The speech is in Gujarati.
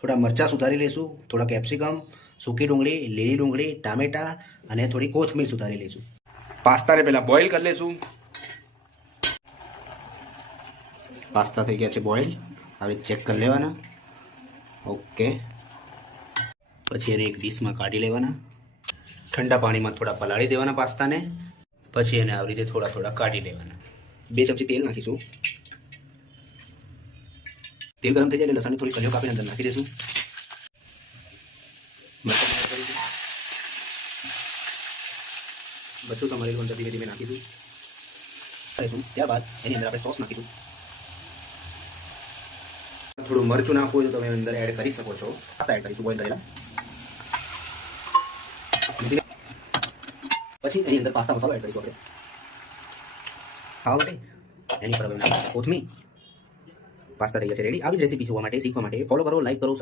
થોડા મરચાં સુધારી લઈશું, થોડા કેપ્સિકમ, સૂકી ડુંગળી, લીલી ડુંગળી, ટામેટાં અને થોડી કોથમીર સુધારી લઈશું. પાસ્તાને પહેલાં બોઇલ કરી લઈશું. પાસ્તા થઈ ગયા છે બોઇલ. હવે ચેક કરી લેવાના. ઓકે. પછી એને એક ડીશમાં કાઢી લેવાના. ઠંડા પાણીમાં થોડા પલાળી દેવાના પાસ્તાને. પછી એને આવી રીતે થોડા થોડા કાઢી લેવાના. 2 ચમચી તેલ નાખીશું. તેલ ગરમ થઈ જાય એટલે લસણની થોડી કલીઓ કાપીને અંદર નાખી દઈશું. બધું તમારી અંદર ધીમે ધીમે નાખીશું. ત્યારબાદ એની અંદર આપણે સોસ નાખીશું. થોડું મરચું નાખવું હોય તો તમે અંદર એડ કરી શકો છો. પાસ્તા એડ કરીશું બોઇલ કરેલા. પછી એની અંદર પાસ્તા મસાલો એડ કરીશું આપણે ખાવા માટે. એની પર હવે નાખીશું કોથમીર. પાસ્તા થઈ ગયા છે રેડી. આવી જ રેસીપી જોવા માટે, શીખવા માટે ફોલો કરો, લાઈક કરો.